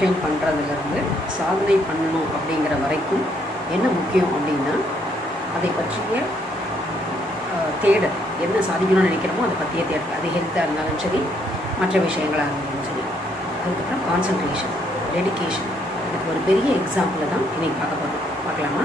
Maintain பண்ணுறதுலேருந்து சாதனை பண்ணணும் அப்படிங்கிற வரைக்கும் என்ன முக்கியம் அப்படின்னா அதை பற்றிய தேடல். என்ன சாதிக்கணும்னு நினைக்கிறமோ அதை பற்றிய தேடல். அது ஹெல்த்தாக இருந்தாலும் சரி மற்ற விஷயங்களாக இருந்தாலும் சரி. அதுக்கப்புறம் கான்சன்ட்ரேஷன் டெடிக்கேஷன் இதுக்கு ஒரு பெரிய எக்ஸாம்பிள் தான் இன்றைக்கி பார்க்க போகிறோம் பார்க்கலாமா?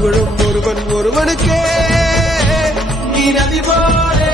புகழும் ஒருவன் ஒருவனுக்கே. நீ நதி போலே